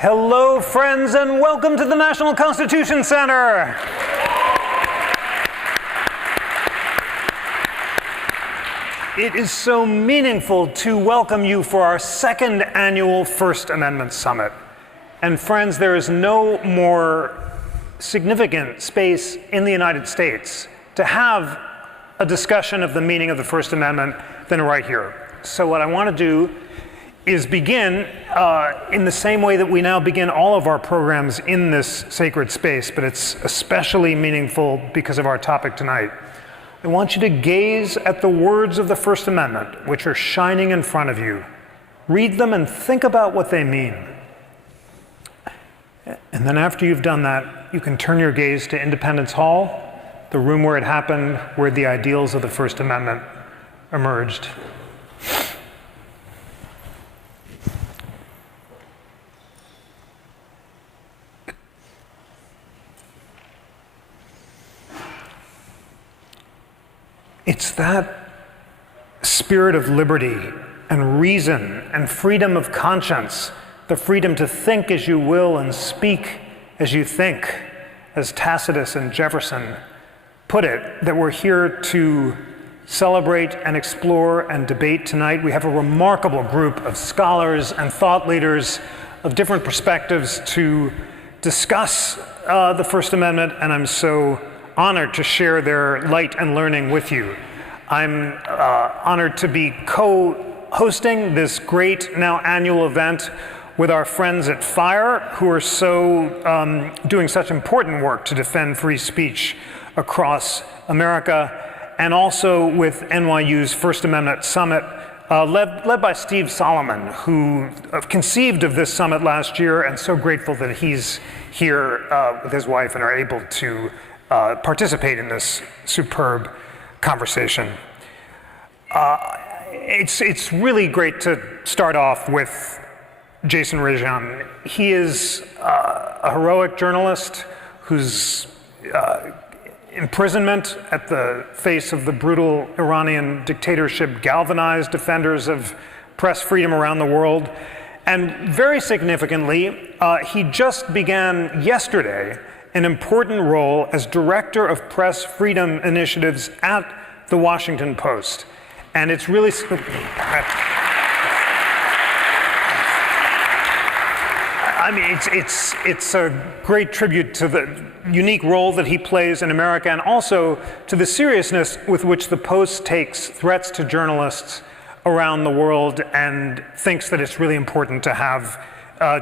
Hello, friends, and welcome to the National Constitution Center. It is so meaningful to welcome you for our second annual First Amendment Summit. And friends, there is no more significant space in the United States to have a discussion of the meaning of the First Amendment than right here. So what I want to do is begin in the same way that we now begin all of our programs in this sacred space, but it's especially meaningful because of our topic tonight. I want you to gaze at the words of the First Amendment, which are shining in front of you. Read them and think about what they mean. And then after you've done that, you can turn your gaze to Independence Hall, the room where it happened, where the ideals of the First Amendment emerged. It's that spirit of liberty and reason and freedom of conscience, the freedom to think as you will and speak as you think, as Tacitus and Jefferson put it, that we're here to celebrate and explore and debate tonight. We have a remarkable group of scholars and thought leaders of different perspectives to discuss the First Amendment, and I'm so honored to share their light and learning with you. I'm honored to be co-hosting this great now annual event with our friends at FIRE, who are so doing such important work to defend free speech across America, and also with NYU's First Amendment Summit, led by Steve Solomon, who conceived of this summit last year, and so grateful that he's here with his wife and are able to participate in this superb conversation. It's really great to start off with Jason Rezaian. He is a heroic journalist whose imprisonment at the face of the brutal Iranian dictatorship galvanized defenders of press freedom around the world. And very significantly, he just began yesterday an important role as director of press freedom initiatives at the Washington Post. And it's really, I mean, it's a great tribute to the unique role that he plays in America, and also to the seriousness with which the Post takes threats to journalists around the world and thinks that it's really important to have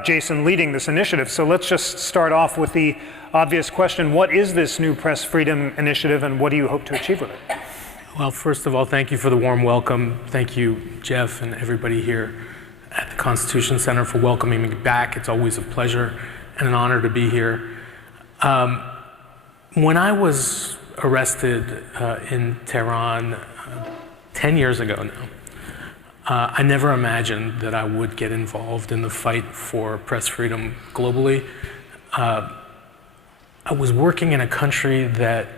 Jason leading this initiative. So let's just start off with the obvious question. What is this new press freedom initiative, and what do you hope to achieve with it? Well, first of all, thank you for the warm welcome. Thank you, Jeff, and everybody here at the Constitution Center for welcoming me back. It's always a pleasure and an honor to be here. When I was arrested in Tehran 10 years ago now, I never imagined that I would get involved in the fight for press freedom globally. I was working in a country that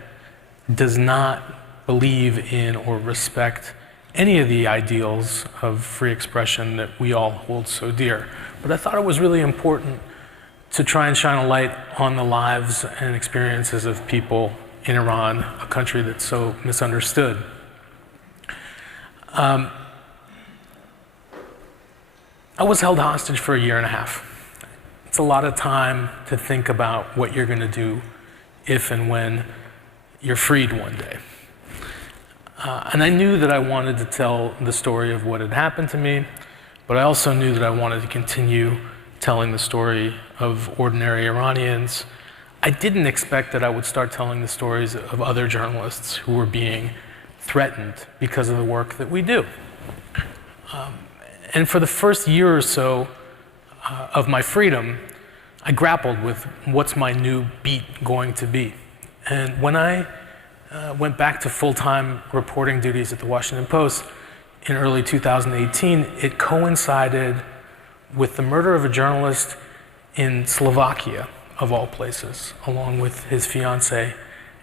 does not believe in or respect any of the ideals of free expression that we all hold so dear. But I thought it was really important to try and shine a light on the lives and experiences of people in Iran, a country that's so misunderstood. I was held hostage for 1.5 years. It's a lot of time to think about what you're going to do if and when you're freed one day. And I knew that I wanted to tell the story of what had happened to me, but I also knew that I wanted to continue telling the story of ordinary Iranians. I didn't expect that I would start telling the stories of other journalists who were being threatened because of the work that we do. And for the first year or so of my freedom, I grappled with what's my new beat going to be. And when I went back to full-time reporting duties at the Washington Post in early 2018, it coincided with the murder of a journalist in Slovakia, of all places, along with his fiancée.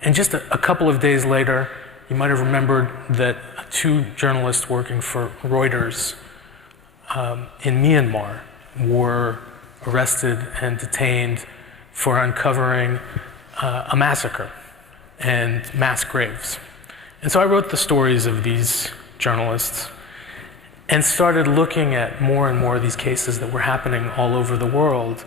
And just a couple of days later, you might have remembered that 2 journalists working for Reuters in Myanmar were arrested and detained for uncovering a massacre and mass graves. And so I wrote the stories of these journalists and started looking at more and more of these cases that were happening all over the world.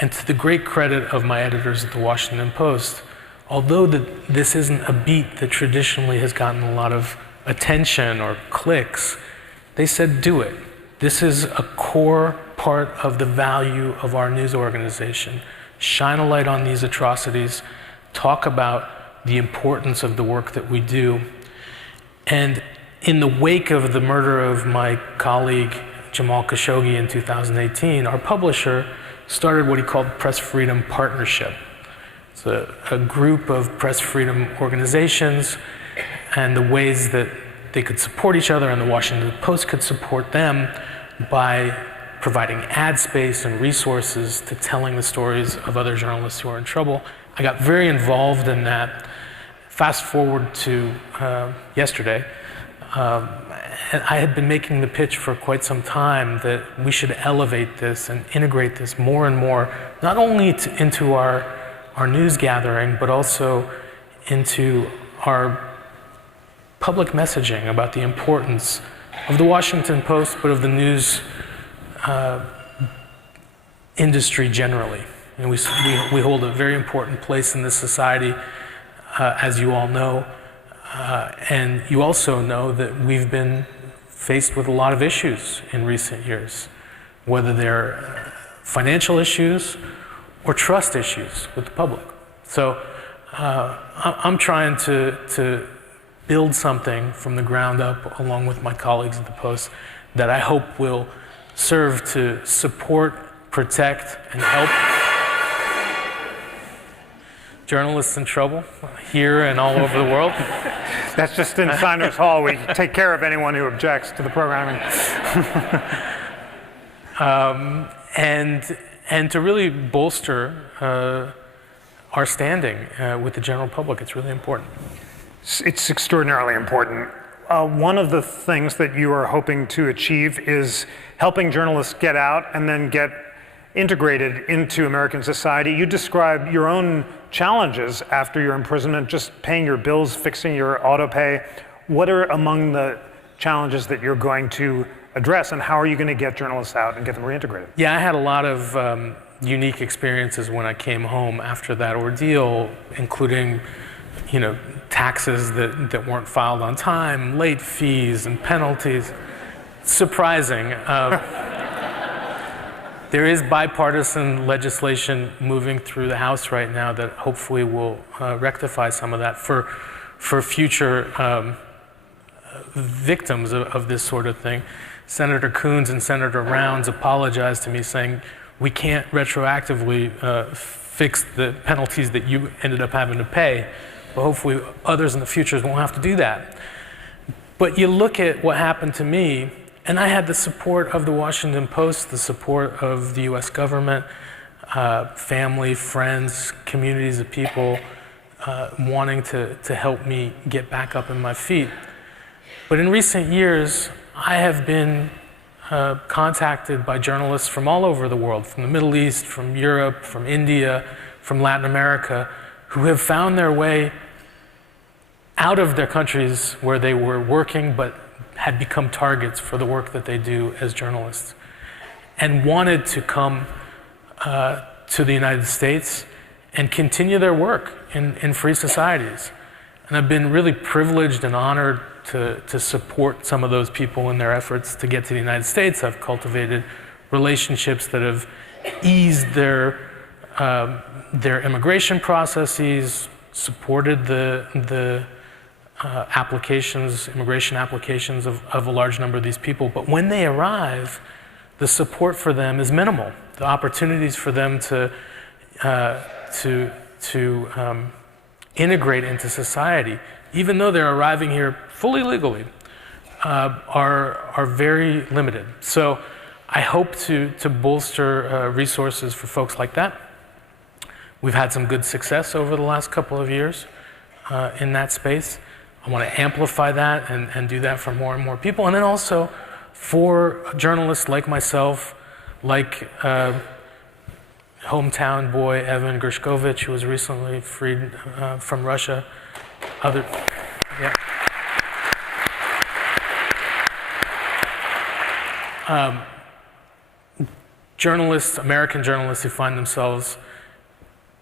And to the great credit of my editors at the Washington Post, although this isn't a beat that traditionally has gotten a lot of attention or clicks, they said, do it. This is a core part of the value of our news organization. Shine a light on these atrocities, talk about the importance of the work that we do. And in the wake of the murder of my colleague Jamal Khashoggi in 2018, our publisher started what he called Press Freedom Partnership. It's a group of press freedom organizations and the ways that they could support each other, and the Washington Post could support them by providing ad space and resources to telling the stories of other journalists who are in trouble. I got very involved in that. Fast forward to yesterday, I had been making the pitch for quite some time that we should elevate this and integrate this more and more, not only into our news gathering, but also into our public messaging about the importance of the Washington Post, but of the news industry generally. And we hold a very important place in this society, as you all know. And you also know that we've been faced with a lot of issues in recent years, whether they're financial issues or trust issues with the public. So I'm trying to build something from the ground up along with my colleagues at the Post that I hope will serve to support, protect, and help journalists in trouble here and all over the world. That's just in Signers Hall. We take care of anyone who objects to the programming. And to really bolster our standing with the general public. It's really important. It's extraordinarily important. One of the things that you are hoping to achieve is helping journalists get out and then get integrated into American society. You describe your own challenges after your imprisonment, just paying your bills, fixing your auto pay. What are among the challenges that you're going to address, and how are you going to get journalists out and get them reintegrated? Yeah, I had a lot of unique experiences when I came home after that ordeal, including, taxes that weren't filed on time, late fees and penalties. Surprising. There is bipartisan legislation moving through the House right now that hopefully will rectify some of that for future victims of this sort of thing. Senator Coons and Senator Rounds apologized to me saying, we can't retroactively fix the penalties that you ended up having to pay, but hopefully others in the future won't have to do that. But you look at what happened to me, and I had the support of the Washington Post, the support of the US government, family, friends, communities of people wanting to help me get back up on my feet. But in recent years, I have been contacted by journalists from all over the world, from the Middle East, from Europe, from India, from Latin America, who have found their way out of their countries where they were working but had become targets for the work that they do as journalists, and wanted to come to the United States and continue their work in free societies. And I've been really privileged and honored to support some of those people in their efforts to get to the United States. I've cultivated relationships that have eased their immigration processes, supported the immigration applications of a large number of these people. But when they arrive, the support for them is minimal. The opportunities for them to integrate into society, even though they're arriving here fully legally, are very limited. So I hope to bolster resources for folks like that. We've had some good success over the last couple of years in that space. I want to amplify that and do that for more and more people. And then also for journalists like myself, like hometown boy, Evan Gershkovich, who was recently freed from Russia. Yeah. Journalists, American journalists who find themselves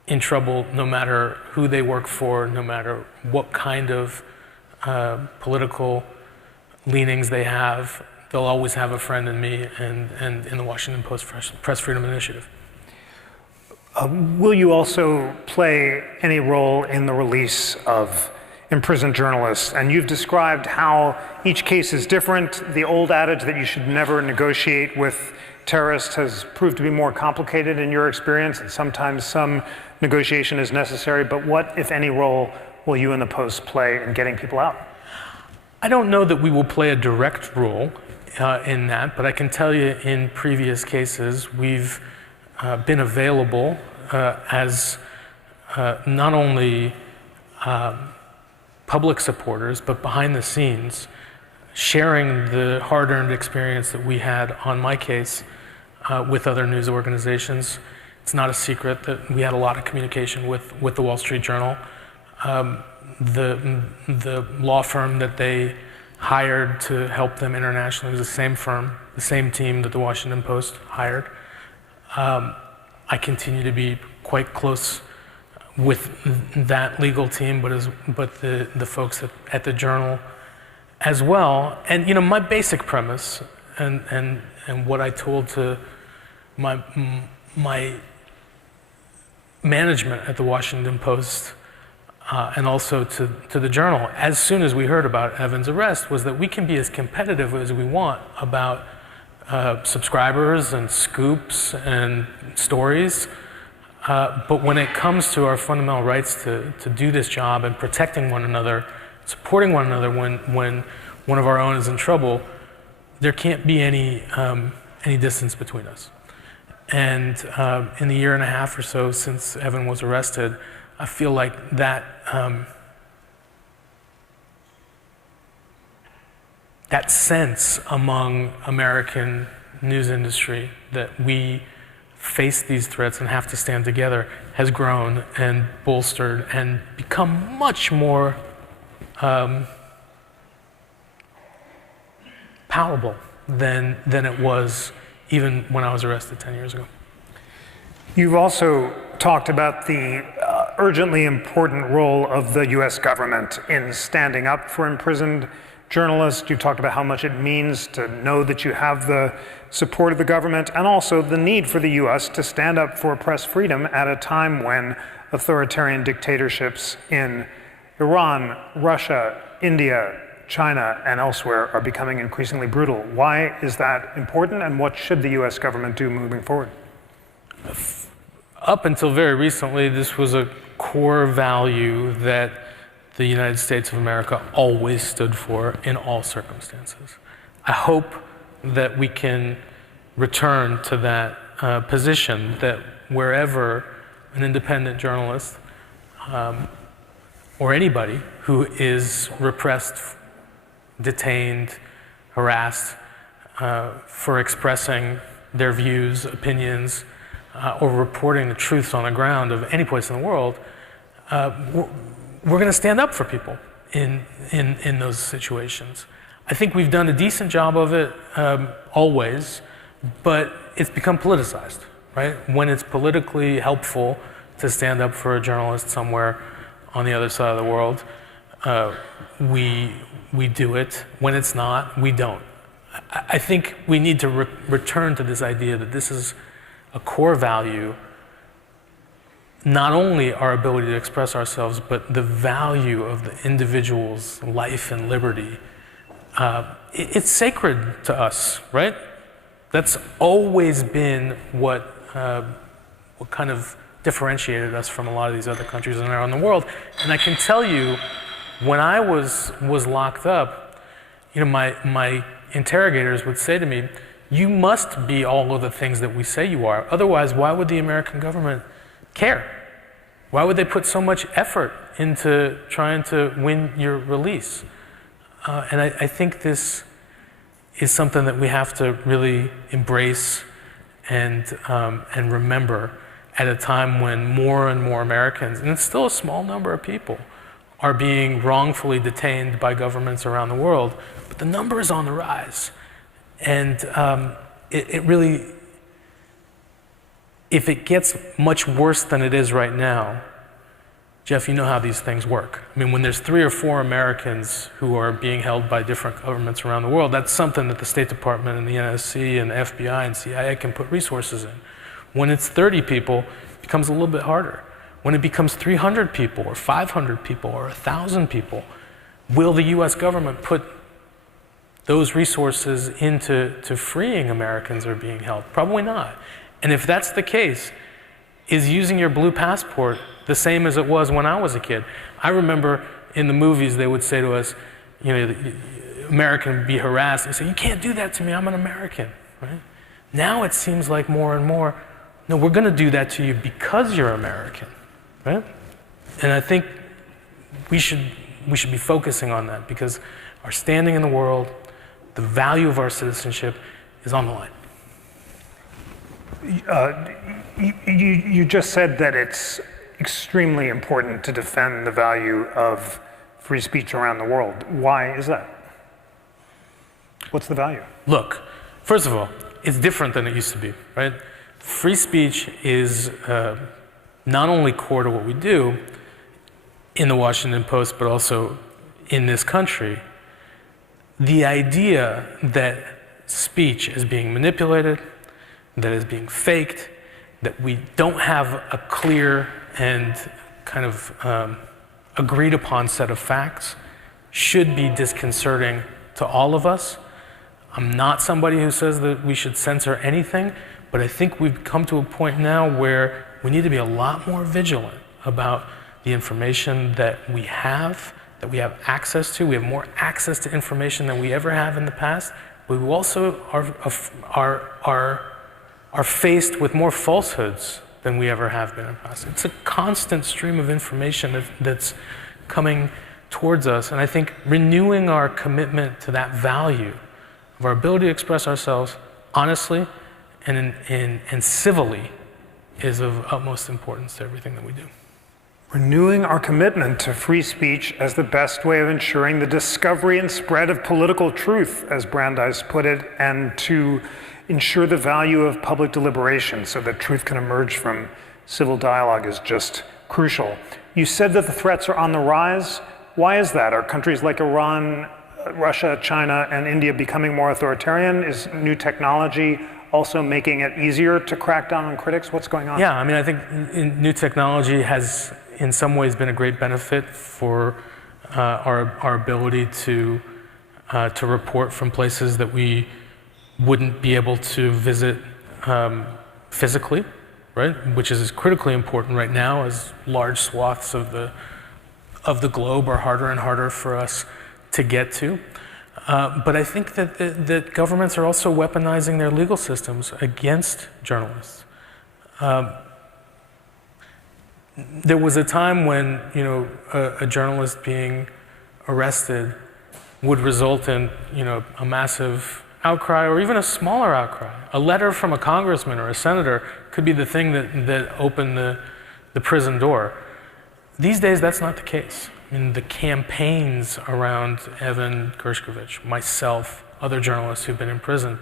in trouble no matter who they work for, no matter what kind of political leanings they have, they'll always have a friend in me and in the Washington Post Press Freedom Initiative. Will you also play any role in the release of imprisoned journalists? And you've described how each case is different. The old adage that you should never negotiate with terrorists has proved to be more complicated in your experience, and sometimes some negotiation is necessary. But what, if any, role will you and the Post play in getting people out? I don't know that we will play a direct role in that, but I can tell you in previous cases we've been available as not only public supporters, but behind the scenes, sharing the hard-earned experience that we had on my case with other news organizations. It's not a secret that we had a lot of communication with the Wall Street Journal. The law firm that they hired to help them internationally was the same firm, the same team that the Washington Post hired. I continue to be quite close with that legal team, but the folks at the Journal as well. And my basic premise and what I told to my management at the Washington Post and also to the Journal, as soon as we heard about Evan's arrest, was that we can be as competitive as we want about subscribers and scoops and stories. But when it comes to our fundamental rights to do this job and protecting one another, supporting one another when one of our own is in trouble, there can't be any distance between us. And in the year and a half or so since Evan was arrested, I feel like that that sense among American news industry that we face these threats and have to stand together has grown and bolstered and become much more palatable than it was even when I was arrested 10 years ago. You've also talked about the urgently important role of the US government in standing up for imprisoned journalists. You talked about how much it means to know that you have the support of the government, and also the need for the US to stand up for press freedom at a time when authoritarian dictatorships in Iran, Russia, India, China, and elsewhere are becoming increasingly brutal. Why is that important, and what should the US government do moving forward? Up until very recently, this was a core value that the United States of America always stood for in all circumstances. I hope that we can return to that position, that wherever an independent journalist or anybody who is repressed, detained, harassed for expressing their views, opinions, or reporting the truths on the ground of any place in the world, we're going to stand up for people in those situations. I think we've done a decent job of it always, but it's become politicized, right? When it's politically helpful to stand up for a journalist somewhere on the other side of the world, we do it. When it's not, we don't. I think we need to return to this idea that this is a core value, not only our ability to express ourselves, but the value of the individual's life and liberty. It's sacred to us, right? That's always been what kind of differentiated us from a lot of these other countries around the world. And I can tell you, when I was locked up, my interrogators would say to me, "You must be all of the things that we say you are. Otherwise, why would the American government care? Why would they put so much effort into trying to win your release?" And I think this is something that we have to really embrace and remember at a time when more and more Americans, and it's still a small number of people, are being wrongfully detained by governments around the world, but the number is on the rise. And it really, if it gets much worse than it is right now, Jeff, you know how these things work. I mean, when there's 3 or 4 Americans who are being held by different governments around the world, that's something that the State Department and the NSC and the FBI and CIA can put resources in. When it's 30 people, it becomes a little bit harder. When it becomes 300 people or 500 people or 1,000 people, will the US government put those resources into freeing Americans who are being held? Probably not. And if that's the case, is using your blue passport the same as it was when I was a kid? I remember in the movies they would say to us, you know, the American would be harassed and say, you can't do that to me, I'm an American, right? Now it seems like more and more, no, we're gonna do that to you because you're American, right? And I think we should be focusing on that because our standing in the world, the value of our citizenship is on the line. You just said that it's extremely important to defend the value of free speech around the world. Why is that? What's the value? Look, first of all, it's different than it used to be, right? Free speech is not only core to what we do in the Washington Post, but also in this country. The idea that speech is being manipulated, that is being faked, that we don't have a clear and kind of agreed upon set of facts should be disconcerting to all of us. I'm not somebody who says that we should censor anything, but I think we've come to a point now where we need to be a lot more vigilant about the information that we have access to. We have more access to information than we ever have in the past, but we also are faced with more falsehoods than we ever have been in the past. It's a constant stream of information that's coming towards us, and I think renewing our commitment to that value of our ability to express ourselves honestly and civilly is of utmost importance to everything that we do. Renewing our commitment to free speech as the best way of ensuring the discovery and spread of political truth, as Brandeis put it, and to ensure the value of public deliberation so that truth can emerge from civil dialogue is just crucial. You said that the threats are on the rise. Why is that? Are countries like Iran, Russia, China, and India becoming more authoritarian? Is new technology also making it easier to crack down on critics? What's going on? Yeah, I mean, I think new technology has in some ways been a great benefit for our ability to report from places that we wouldn't be able to visit physically, right? Which is critically important right now as large swaths of the globe are harder and harder for us to get to. But I think that governments are also weaponizing their legal systems against journalists. There was a time when, you know, a journalist being arrested would result in, you know, a massive outcry or even a smaller outcry. A letter from a congressman or a senator could be the thing that opened the prison door. These days, that's not the case. I mean, the campaigns around Evan Gershkovich, myself, other journalists who've been in prison,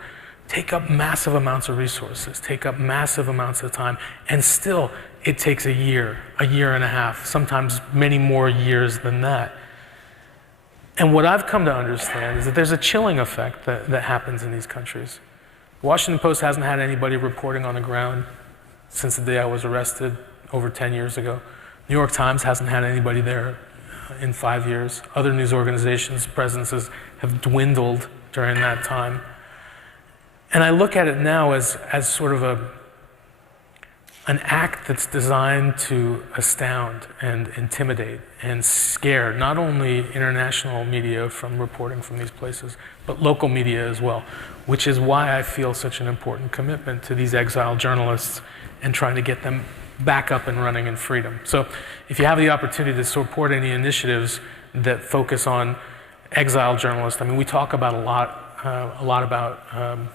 take up massive amounts of resources, take up massive amounts of time, and still it takes a year and a half, sometimes many more years than that. And what I've come to understand is that there's a chilling effect that happens in these countries. The Washington Post hasn't had anybody reporting on the ground since the day I was arrested over 10 years ago. New York Times hasn't had anybody there in 5 years. Other news organizations' presences have dwindled during that time. And I look at it now as sort of an act that's designed to astound and intimidate and scare not only international media from reporting from these places, but local media as well, which is why I feel such an important commitment to these exiled journalists and trying to get them back up and running in freedom. So if you have the opportunity to support any initiatives that focus on exiled journalists, I mean, we talk about a lot about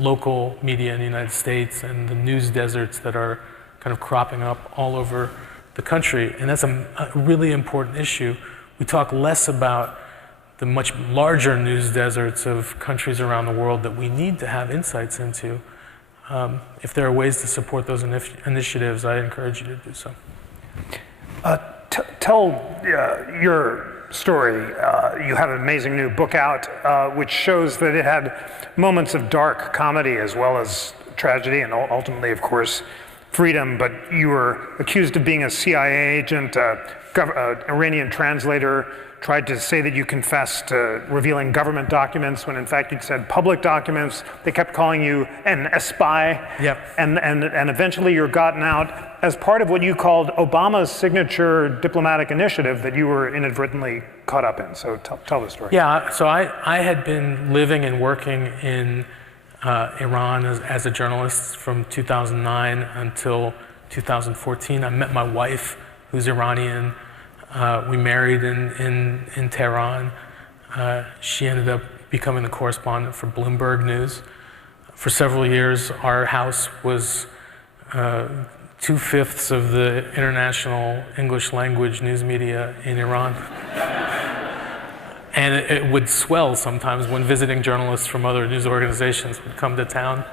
local media in the United States and the news deserts that our kind of cropping up all over the country, and that's a really important issue. We talk less about the much larger news deserts of countries around the world that we need to have insights into. If there are ways to support those initiatives, I encourage you to do so. Tell your story. You have an amazing new book out, which shows that it had moments of dark comedy as well as tragedy, and ultimately, of course, freedom. But you were accused of being a CIA agent, Iranian translator, tried to say that you confessed to revealing government documents when in fact you'd said public documents. They kept calling you a spy. Yep. And eventually you're gotten out as part of what you called Obama's signature diplomatic initiative that you were inadvertently caught up in. So tell the story. Yeah, so I had been living and working in Iran as a journalist from 2009 until 2014. I met my wife, who's Iranian. We married in Tehran. She ended up becoming the correspondent for Bloomberg News. For several years, our house was 2/5 of the international English language news media in Iran. And it would swell sometimes when visiting journalists from other news organizations would come to town.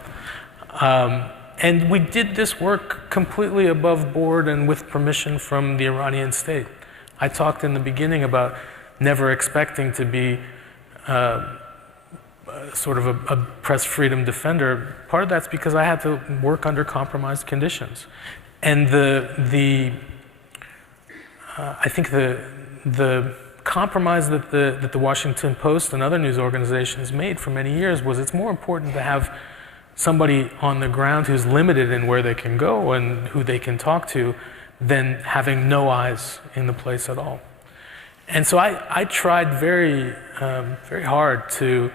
And we did this work completely above board and with permission from the Iranian state. I talked in the beginning about never expecting to be sort of a press freedom defender. Part of that's because I had to work under compromised conditions. And I think the compromise that the Washington Post and other news organizations made for many years was it's more important to have somebody on the ground who's limited in where they can go and who they can talk to than having no eyes in the place at all. And so I tried very hard to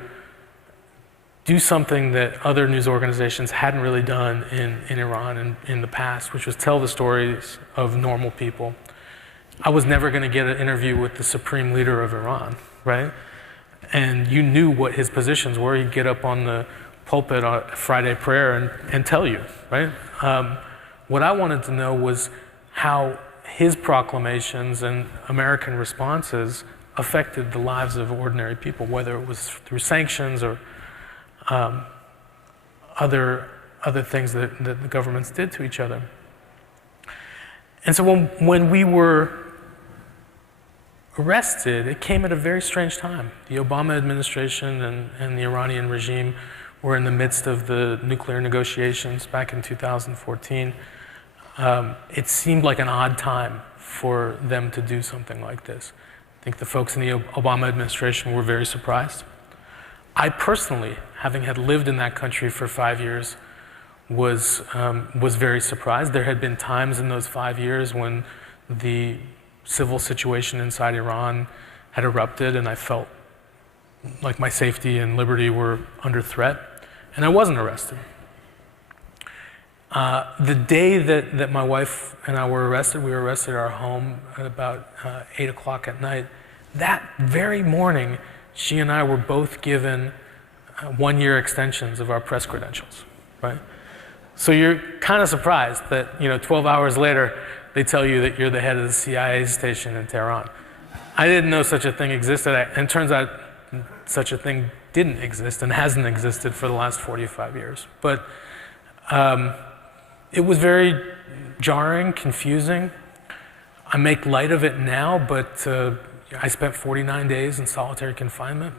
do something that other news organizations hadn't really done in Iran in the past, which was tell the stories of normal people. I was never going to get an interview with the supreme leader of Iran, right? And you knew what his positions were. He'd get up on the pulpit on Friday prayer and tell you, right? What I wanted to know was how his proclamations and American responses affected the lives of ordinary people, whether it was through sanctions or other things that the governments did to each other. And so when we were arrested, it came at a very strange time. The Obama administration and the Iranian regime were in the midst of the nuclear negotiations back in 2014. It seemed like an odd time for them to do something like this. I think the folks in the Obama administration were very surprised. I personally, having had lived in that country for 5 years, was very surprised. There had been times in those 5 years when the civil situation inside Iran had erupted and I felt like my safety and liberty were under threat, and I wasn't arrested. The day that my wife and I were arrested, we were arrested at our home at about 8 o'clock at night. That very morning, she and I were both given 1-year extensions of our press credentials, right? So you're kind of surprised that 12 hours later, they tell you that you're the head of the CIA station in Tehran. I didn't know such a thing existed, and it turns out such a thing didn't exist and hasn't existed for the last 45 years. But it was very jarring, confusing. I make light of it now, but I spent 49 days in solitary confinement.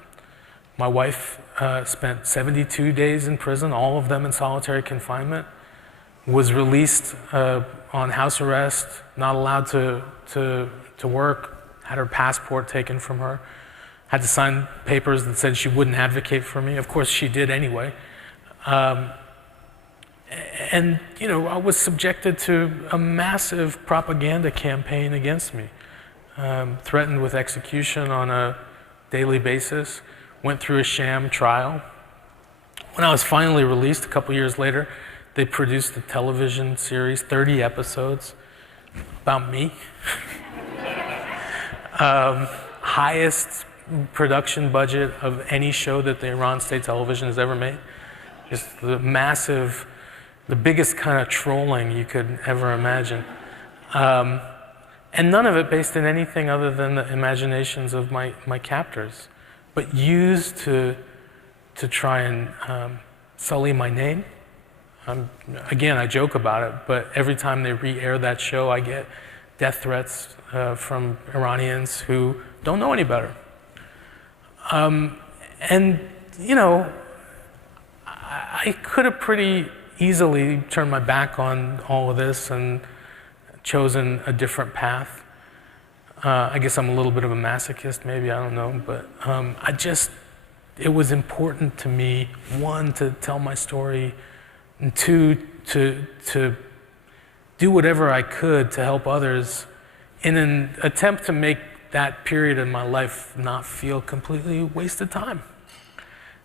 My wife spent 72 days in prison, all of them in solitary confinement, was released on house arrest, not allowed to work, had her passport taken from her, had to sign papers that said she wouldn't advocate for me. Of course, she did anyway. And I was subjected to a massive propaganda campaign against me, threatened with execution on a daily basis, went through a sham trial. When I was finally released a couple years later, they produced a television series, 30 episodes, about me. Highest production budget of any show that the Iran State Television has ever made. Just the massive the biggest kind of trolling you could ever imagine. And none of it based in anything other than the imaginations of my captors, but used to try and sully my name. Again, I joke about it, but every time they re-air that show, I get death threats from Iranians who don't know any better. And, you know, I could have pretty easily turned my back on all of this and chosen a different path. I guess I'm a little bit of a masochist, maybe, I don't know, but it was important to me, one, to tell my story, and two, to do whatever I could to help others in an attempt to make that period in my life not feel completely wasted time.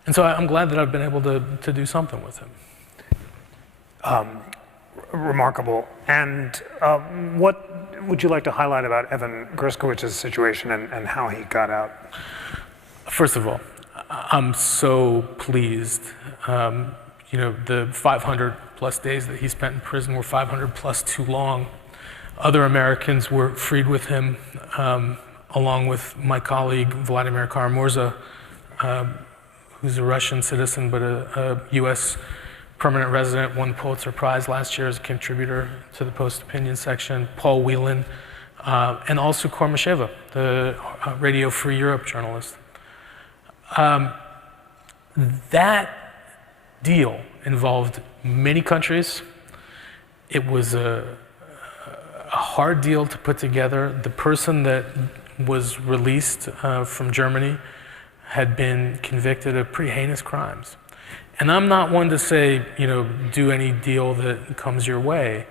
And so I'm glad that I've been able to do something with him. Remarkable. And what would you like to highlight about Evan Gershkowicz's situation and how he got out? First of all, I'm so pleased. You know, the 500 plus days that he spent in prison were 500 plus too long. Other Americans were freed with him, along with my colleague Vladimir Kara-Murza, who's a Russian citizen but a U.S. permanent resident, won the Pulitzer Prize last year as a contributor to the Post-Opinion section, Paul Whelan, and also Kormasheva, the Radio Free Europe journalist. That deal involved many countries. It was a hard deal to put together. The person that was released from Germany had been convicted of pretty heinous crimes. And I'm not one to say, you know, do any deal that comes your way,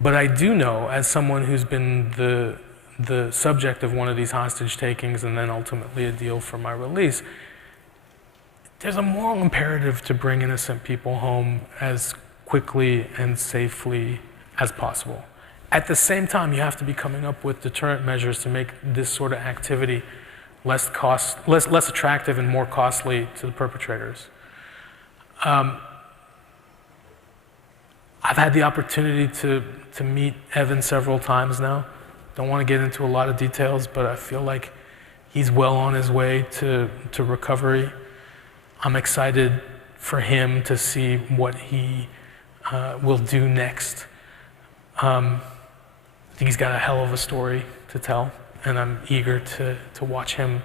but I do know, as someone who's been the subject of one of these hostage takings and then ultimately a deal for my release, there's a moral imperative to bring innocent people home as quickly and safely as possible. At the same time, you have to be coming up with deterrent measures to make this sort of activity less attractive and more costly to the perpetrators. I've had the opportunity to meet Evan several times now. Don't want to get into a lot of details, but I feel like he's well on his way to recovery. I'm excited for him to see what he will do next. I think he's got a hell of a story to tell, and I'm eager to watch him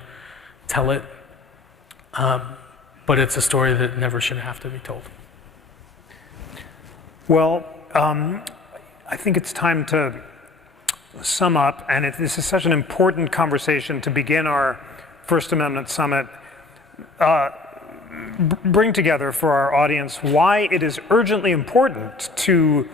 tell it. But it's a story that never should have to be told. Well, I think it's time to sum up, and this is such an important conversation to begin our First Amendment Summit. Bring together for our audience why it is urgently important to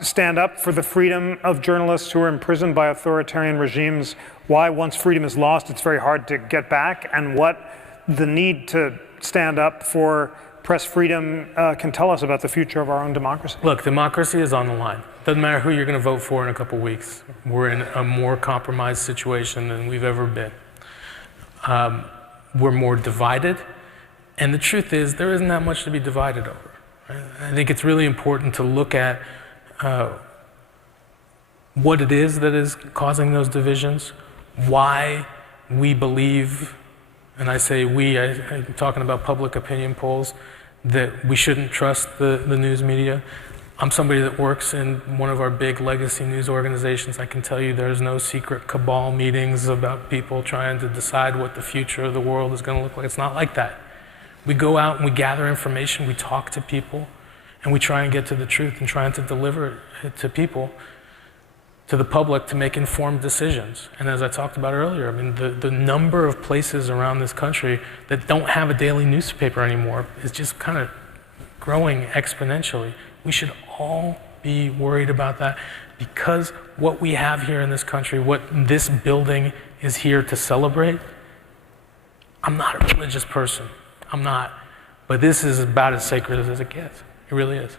stand up for the freedom of journalists who are imprisoned by authoritarian regimes, why once freedom is lost, it's very hard to get back, and what the need to stand up for press freedom can tell us about the future of our own democracy. Look, democracy is on the line. Doesn't matter who you're going to vote for in a couple weeks. We're in a more compromised situation than we've ever been. We're more divided, and the truth is there isn't that much to be divided over. Right? I think it's really important to look at what it is that is causing those divisions, why we believe, and I say we, I'm talking about public opinion polls, that we shouldn't trust the news media. I'm somebody that works in one of our big legacy news organizations. I can tell you there's no secret cabal meetings about people trying to decide what the future of the world is going to look like. It's not like that. We go out and we gather information, we talk to people, and we try and get to the truth and trying to deliver it to people, to the public, to make informed decisions. And as I talked about earlier, I mean, the number of places around this country that don't have a daily newspaper anymore is just kind of growing exponentially. We should all be worried about that, because what we have here in this country, what this building is here to celebrate, I'm not a religious person. I'm not. But this is about as sacred as it gets. It really is.